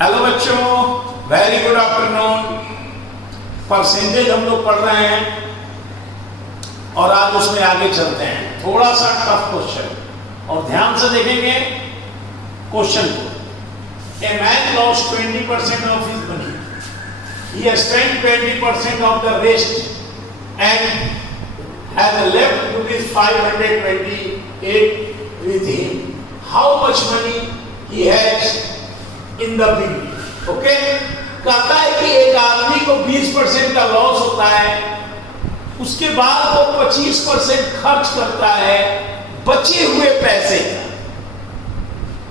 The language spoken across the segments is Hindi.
हेलो बच्चों, वेरी गुड आफ्टरनून। परसेंटेज हम लोग पढ़ रहे हैं और आज उसमें आगे चलते हैं। थोड़ा सा टफ क्वेश्चन और ध्यान से देखेंगे क्वेश्चन को। A man lost 20% of his money, he has spent 20% of the rest and has left rupees 528 with him. How much money he has in the beginning? Okay, कहता है कि एक आदमी को 20% का लॉस होता है, उसके बाद वो 25% खर्च करता है बचे हुए पैसे का,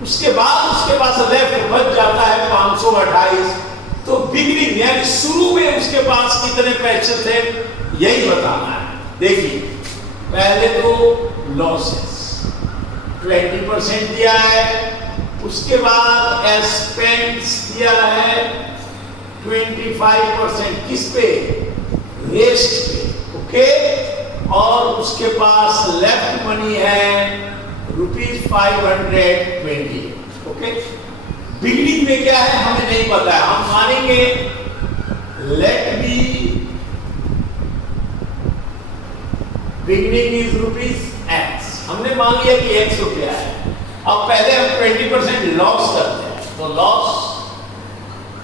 उसके बाद उसके पास लेफ्ट बच जाता है 528। तो बिगिनिंग यानी शुरू में उसके पास कितने पैसे थे यही बताना है। देखिए, पहले तो लॉसेस 20% दिया है, उसके बाद एक्सपेंस दिया है 25% किस पे, रेस्ट पे, ओके। और उसके पास लेफ्ट मनी है रुपीज 520, ओके। बिगनिंग में क्या है हमें नहीं पता है, हम मानेंगे let be beginning is rupees X, हमने मान लिया कि एक्स रुपया है। अब पहले हम 20% लॉस करते हैं, तो लॉस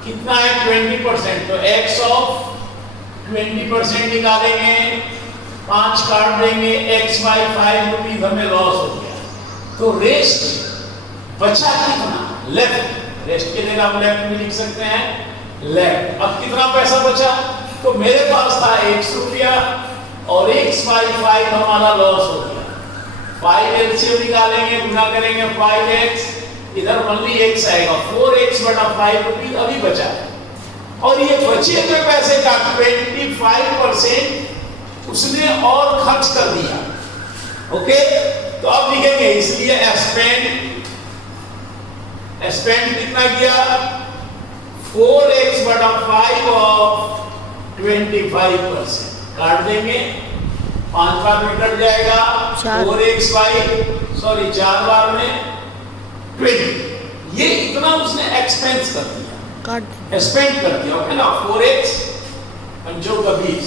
कितना है 20%, तो x ऑफ 20% निकालेंगे, 5 काट देंगे, x बाई 5 रुपीज हमें लॉस हो गया। तो रेस्ट बचा कितना, लेफ्ट, रेस्ट के लिए हम लेफ्ट में लिख सकते हैं लेफ्ट। अब कितना पैसा बचा, तो मेरे पास था x रुपया और x बाई 5 हमारा लॉस हो गया। 5 एलसीएम निकालेंगे, गुना करेंगे 5x, इधर ओनली x आएगा, 4x बटा 5 रुपीज अभी बचा है। और ये बचे हुए पैसे का 25% उसने और खर्च कर दिया, ओके। तो अब लिखेंगे, इसलिए स्पेंड कितना किया, 4x बटा 5 ऑफ 25%, काट देंगे, 5 बार में कट जाएगा, 4x बाई 4 बार में 20। ये इतना उसने एक्सपेंस कर दिया, स्पेंड कर दिया, ओके ना। 4x 5 का 20,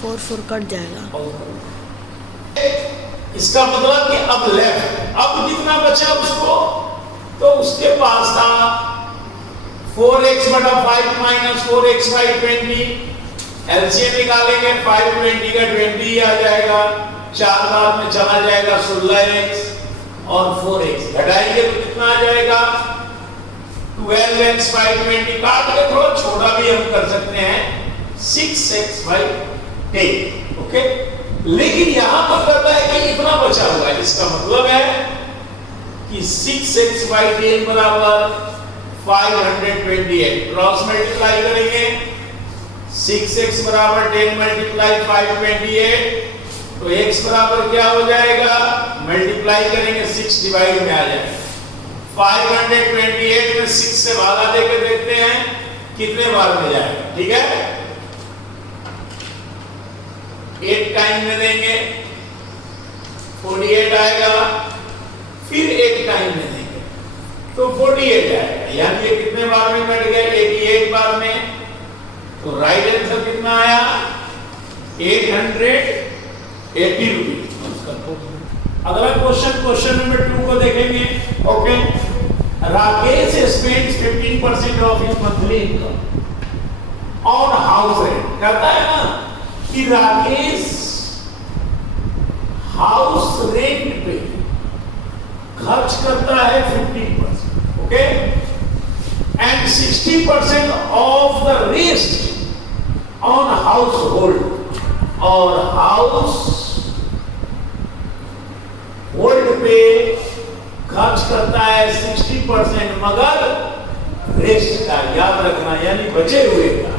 4 कट जाएगा। इसका मतलब कि अब लेफ्ट, अब कितना बचा उसको, तो उसके पास था 4x बटा 5 माइनस 4x बाई 20, एलसीएम निकालेंगे, 520 का 20 आ जाएगा, 4 बार में चला जाएगा 16x और 4x घटाएंगे तो कितना आ जाएगा 12x बाई 20, काट के थोड़ा छोटा भी हम कर सकते हैं 6x बाई 10, ओके। लेकिन यहां पर कहता है कि इतना बचा हुआ है, इसका मतलब है कि 6x बाई 10 बराबर 528। क्रॉस मल्टीप्लाई करेंगे, 6x बराबर 10 मल्टीप्लाई 528, तो x बराबर क्या हो जाएगा, मल्टीप्लाई करेंगे 6 डिवाइड में आ जाएगा। 528 में 6 से भागा देके देखते हैं कितने बार में जाएगा, ठीक है। 8 टाइम में देंगे 48 आएगा, फिर 1 टाइम में देंगे तो 48 आएगा, यानी ये कितने बार में कट गया, 88 बार में। तो राइट आंसर कितना आया 880 रुपीज। अगला क्वेश्चन नंबर 2 को देखेंगे, okay. Rakesh spends 15% of his monthly income on house rent. कहता है ना कि राकेश हाउस रेंट पे खर्च करता है 15%, okay, and 60% of the rest on house hold, और हाउस होल्ड पे खर्च करता है 60%, मगर रेस्ट का याद रखना, यानी बचे हुए का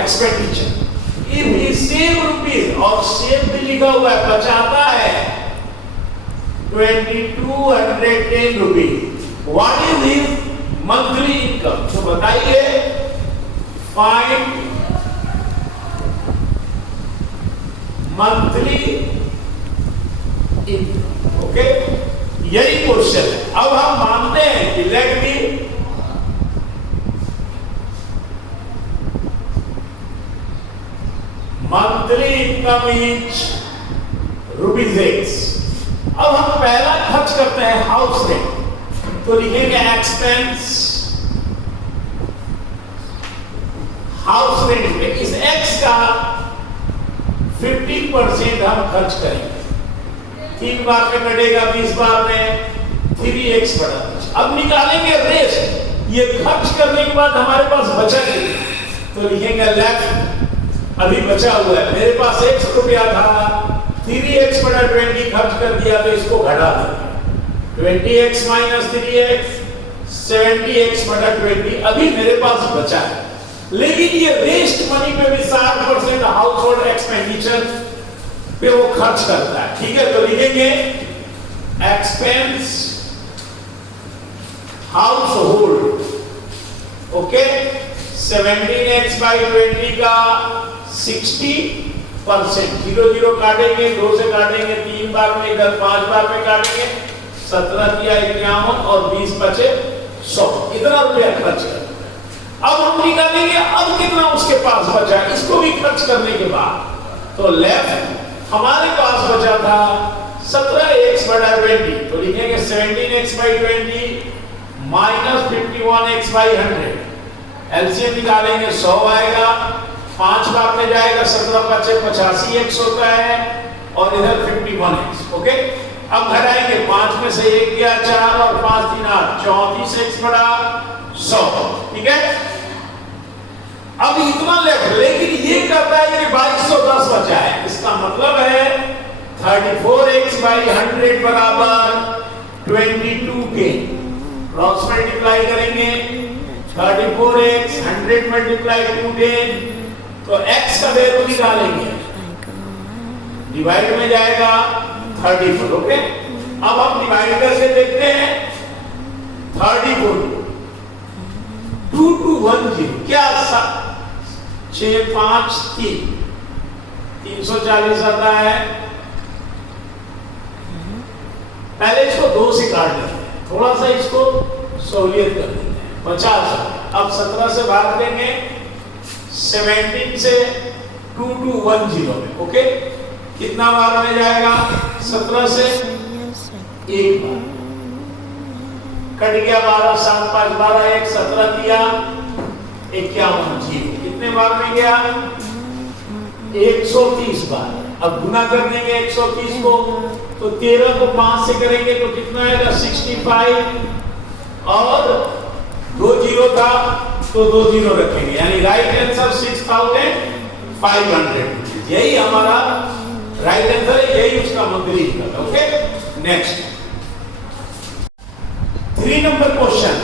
expenditure. If he save rupees, और सेव भी लिखा हुआ है, बचाता है 2210 rupees. What is his monthly income, तो बताइए, फाइंड मंथली इनकम, ओके। यही क्वेश्चन है। अब हम मानते हैं कि let be income is ₹X। अब हम पहला खर्च करते हैं हाउस रेंट, तो लिखेंगे एक्सपेंस हाउस रेंट में इस x का 50% हम खर्च करेंगे। 3 बार में कटेगा, 20 बार में 3x बढ़ा। अब निकालेंगे रेस्ट, ये खर्च करने के बाद हमारे पास बचा नहीं, तो लिखेंगे लेफ्ट। अभी बचा हुआ है, मेरे पास x रुपया था, 3x बटा 20 खर्च कर दिया, तो इसको घटा देंगे। 20x माइनस 3x 70x बटा 20 अभी मेरे पास बचा है। लेकिन ये वेस्ट मनी पे भी 60% हाउस होल्ड एक्सपेंडिचर पे वो खर्च करता है, ठीक है। तो लिखेंगे expense house hold, okay. 17x by 20 का 60%, 0 0 काटेंगे, 2 से काटेंगे, 3 बार में, इधर 5 बार में काटेंगे, 17 किया 51 और 20 बचे 100, इतना रुपया खर्च कर। अब हम निकालेंगे अब कितना उसके पास बचा, इसको भी खर्च करने के बाद, तो लेफ्ट हमारे पास बचा था 17x बटा 20, तो लिखेंगे 17x by 20 minus 51x by 100, LCM निकालेंगे 100 आएगा, 5 बार में जाएगा, 17 बचे 85x होता है, और इधर 51x, ओके। अब घटाएंगे, 5 में से 1 गया 4 और 5 3 8, 34x बटा 100, ठीक है। अब इतना लेफ्ट, लेकिन ये कहता है कि 2210 बचा है, इसका मतलब है 34x बाई 100 बराबर 22k। क्रॉस मल्टीप्लाई करेंगे, 34x 100 मल्टीप्लाई 210, तो x का वैल्यू निकालेंगे, डिवाइड में जाएगा 34, ओके। अब हम डिवाइड करके देखते हैं, 34 2210 क्या 6 5 3 340 आता है। पहले इसको 2 से काट लेते हैं, थोड़ा सा इसको सहूलियत कर देते हैं, 50। अब 17 से भाग देंगे, 17 से 2210 में, ओके। कितना बार में जाएगा, 17 से 1 बार, कट गया 12 7 5 12 1 17 दिया 51 0, कितने बार में गया 130 बार। अब गुना कर देंगे 130 को, तो 13 को 5 से करेंगे तो कितना आएगा 65, और 2 0 था तो 2 0 रखेंगे, यानी राइट आंसर 6500। यही हमारा राइट आंसर है, यही उसका मंथली इनकम है, ओके। नेक्स्ट 3 नंबर क्वेश्चन,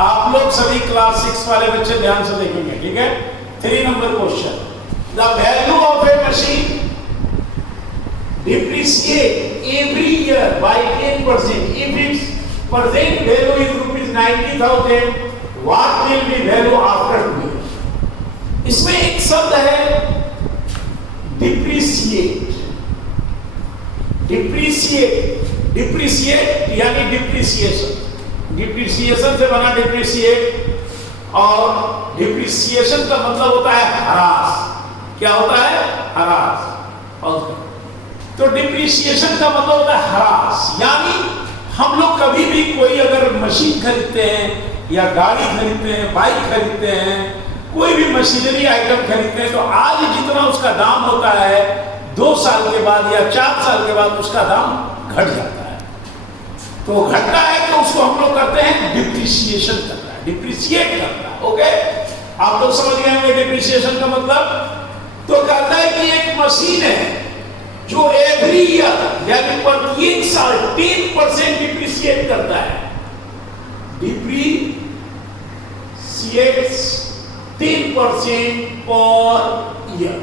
आप लोग सभी क्लास 6 वाले बच्चे ध्यान से देखेंगे, ठीक है। 3 number question, the value of a machine depreciate every year by 10%, if it's present value is ₹90,000, what will be value after 2 years? इसमें एक शब्द है डिप्रिशिएट, डिप्रिशिएट यानी डिप्रिसिएशन, डिप्रिसिएशन से बना डिप्रिशिएट, और डिप्रिसिएशन का मतलब होता है ह्रास। क्या होता है, ह्रास। तो डिप्रिसिएशन का मतलब होता है ह्रास, यानी हम लोग कभी भी कोई अगर मशीन खरीदते हैं या गाड़ी खरीदते हैं, बाइक खरीदते हैं, कोई भी मशीनरी आइटम खरीदते हैं, तो आज जितना उसका दाम होता है 2 साल के बाद या 4 साल के बाद उसका दाम घट जाता है। तो घटता है तो उसको हम लोग करते हैं डिप्रिसिएशन करना है, डिप्रिशिएट करना, ओके। आप लोग समझ गए होंगे डिप्रिसिएशन का मतलब। तो कहता है कि एक मशीन है जो एवरी ईयर यानी प्रत्येक साल 10% डिप्रिशिएट करता है, डिप्रिशिएट्स 10% पर ईयर,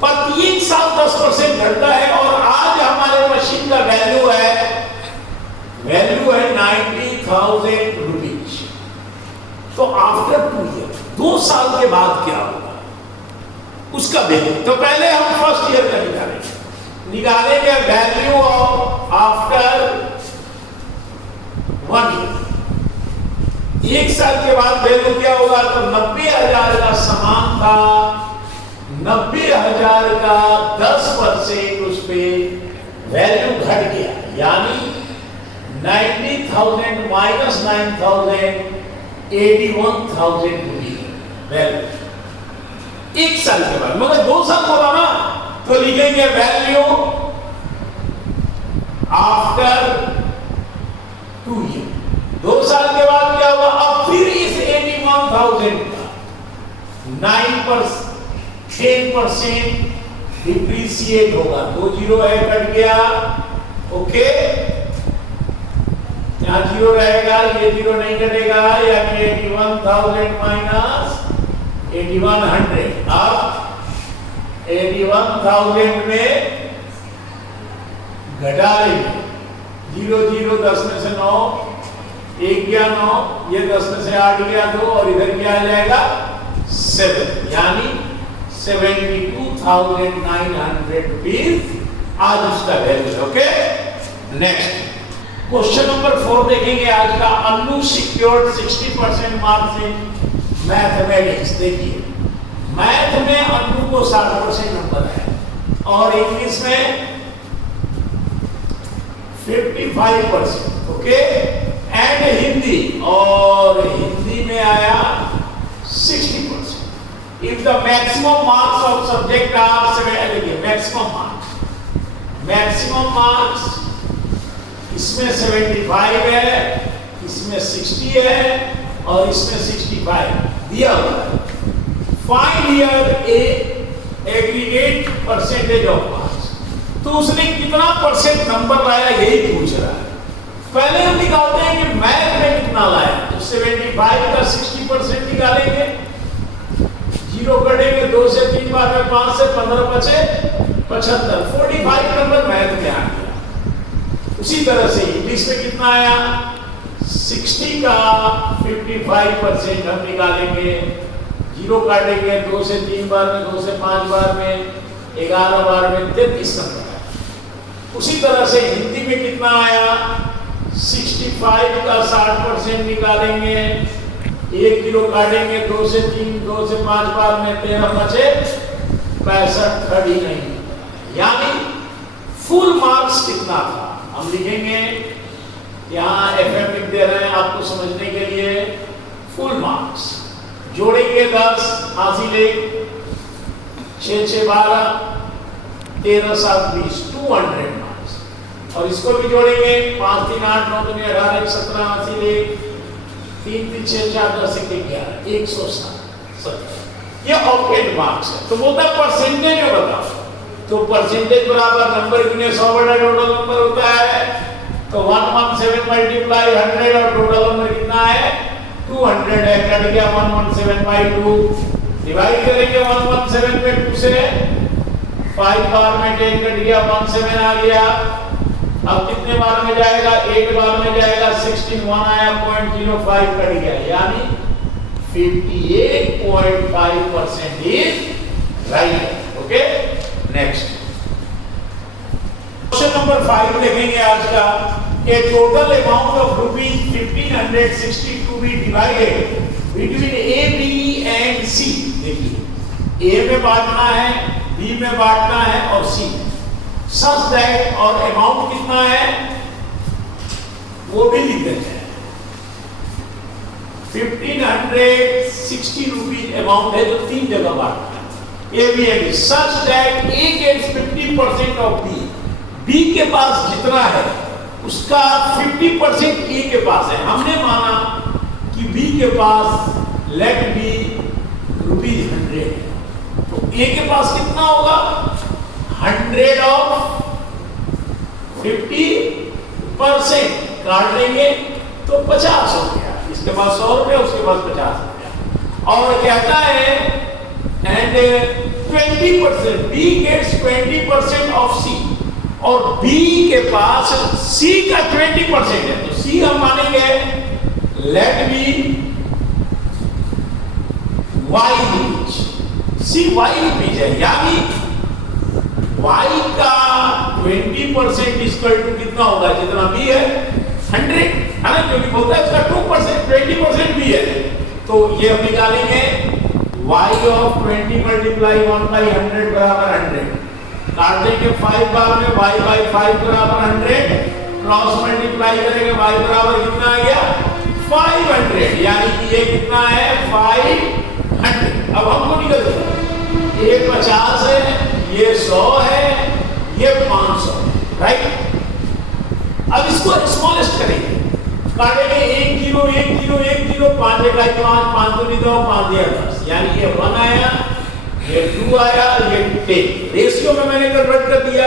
प्रत्येक साल 10% घटता है। और आज हमारे मशीन का वैल्यू है 90,000 रुपीज। तो आफ्टर 2 ईयर, 2 साल के बाद क्या होगा उसका वैल्यू। तो पहले हम फर्स्ट ईयर का निकालेंगे वैल्यू ऑफ आफ्टर 1 ईयर। 1 साल के बाद वैल्यू क्या होगा, तो 90,000 का सामान था 90,000 का 10% उस पे वैल्यू घट गया, यानी 90,000 माइनस 9,000 81,000 रुपीज वैल्यू एक साल के बाद। मगर 2 साल बोला ना, तो लिखेंगे वैल्यू आफ्टर 2 ईयर। 2 साल के बाद क्या हुआ, अब फिर इस 81,000 का 10% डिप्रीशिएट होगा। 2 जीरो है, कट गया, ओके, यहाँ जीरो रहेगा, ये जीरो नहीं कटेगा, यानी 81,000 माइनस 8100। अब 81,000 में घटा लेंगे, 0 0 10 में से 9, 1 गया 9, ये 10 में से 8 गया 2, और इधर क्या आ जाएगा 7, यानी 72,900 रुपीज आज उसका value. Okay, next question number 4 देखेंगे आज का। Annu secured 60% marks in mathematics. देखिए, मैथ में अन्नू को 60% नंबर है और इंग्लिश में 55%, ओके, एंड हिंदी, और हिंदी में आया 60%। If the maximum marks of subject are 7, maximum marks इसमें 75 है, इसमें 60 है और इसमें 65 दिया हुआ है। Find here aggregate percentage of marks. तो उसने कितना परसेंट नंबर लाया यही पूछ रहा है। पहले हम निकालते हैं कि मैथ में कितना लाया, तो 75 का 60% निकालेंगे, जीरो कटेंगे, 2 से 3 बार में 5 से 15 बचे 75, 45 नंबर मैथ में आ गया। उसी तरह से इंग्लिश में कितना आया, 60 का 55% हम निकालेंगे, जीरो काटेंगे, 2 से 3 बार में, 2 से 5 बार में, 11 बार में 33 नंबर आया। उसी तरह से हिंदी में कितना आया, 65 का 60% निकालेंगे, 1 किलो काटेंगे, 2 से 3, 2 से 5 बार में 13 बचे 65, 30 नहीं, यानी फुल मार्क्स कितना था हम लिखेंगे। यहाँ एफएम लिख दे रहे हैं आपको समझने के लिए। फुल मार्क्स जोड़ेंगे 10, हासिल 6 6 12 13 7 20, 200 मार्क्स, और इसको भी जोड़ेंगे 5 3 8 9 3 18 1 17, हासिल 3 3 6 4 10 1 11, 170। ये ऑक्टेट मार्क्स है। तो बोलता परसेंटेज में बताओ, तो परसेंटेज बराबर नंबर गुने 100 बटा टोटल नंबर होता है। तो 117 मल्टीप्लाई 100 और टोटल नंबर कितना है 200 है, कट गया 117 by 2, डिवाइड करेंगे 117 पे 2 से, 5 बार में 10 कट गया 17 आ गया। अब कितने बार में जाएगा, 8 बार में जाएगा, 16 1 आया 0.05 कट गया, यानी 58.5% is right. Okay, next question number 5 देखेंगे आज का। A total amount of rupees 1560 to be divided between A B and C. देखिए, ए में बांटना है, बी में बांटना है और सी, सच दैट, और अमाउंट कितना है वो भी लिख देते हैं। 1560 रुपीज अमाउंट है जो 3 जगह बांटना है, A B and C, such that A gets 50% of B. B के पास जितना है उसका 50% ए के पास है। हमने माना कि बी के पास लेट बी ₹100 है, तो ए के पास कितना होगा 100 ऑफ 50%, काट लेंगे तो 50 हो गया। इसके पास 100 रुपया, उसके पास 50 रुपया, और कहता है एंड 20% बी गेट्स 20% ऑफ सी, और बी के पास सी का 20% है, तो सी हम मानेंगे लेट बी वाई रुपीज, सी वाई रुपीज है, यानी वाई का 20% इक्वल टू कितना होगा, जितना बी है 100 है ना, क्योंकि बोलता है उसका 2% 20% बी है, तो ये हम निकालेंगे y ऑफ 20 मल्टीप्लाई 1 बाई 100 बराबर 100। काट देंगे 5 बार में y बाई 5 बराबर 100, क्रॉस मल्टीप्लाई करेंगे y बराबर कितना आ गया 500, यानी कि ये कितना है 500। अब हमको निकल गया, ये 50 है, ये 100 है, ये 500, राइट। अब इसको स्मॉलेस्ट करेंगे, काटेंगे 1 0 1 0 1 0, 5 1 5 5 2 2 5 10, यानी ये 1 आया, ये 2 आया, ये 10। रेशियो में मैंने कन्वर्ट कर दिया,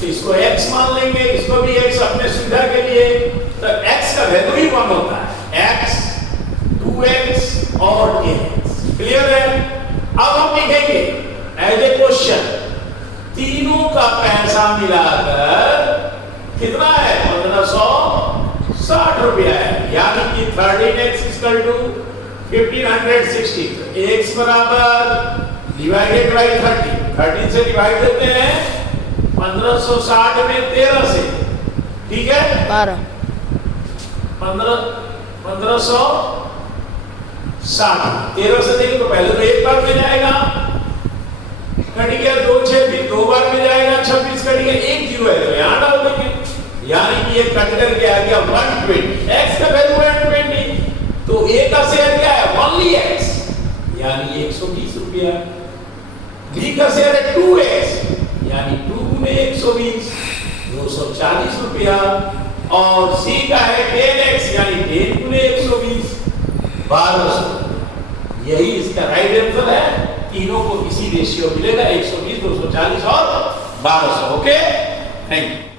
तो इसको x मान लेंगे, इसको भी x अपने सुविधा के लिए। तो x का वैल्यू ही 1 होता है, x 2x और 10x। क्लियर है? अब हम लिखेंगे एज ए क्वेश्चन, तीनों का पैसा मिलाकर कितना है 1560 रुपया है, यानी कि 13x इक्वल टू 1560। तो x बराबर डिवाइडेड बाई 13 से डिवाइड देते हैं 1560 में 13 से, ठीक है 12 1560 13 से देंगे तो पहले तो एक बार में जाएगा, कट गया 2 6 भी 2 बार में जाएगा, 26 कट गया, 1 0 है तो यहाँ डाल देंगे, यानी कि ये कट करके आ गया 120। x का वैल्यू 120, तो a का शेयर क्या है ओनली x, यानी 120 रुपया। b का शेयर है 2x, यानी 2 गुने 120 240 रुपया, और c का है 10x, यानी 10 गुने 120 1200। यही इसका राइट आंसर है, तीनों को इसी रेशियो मिलेगा 120 240 और 1200। Okay, thank you.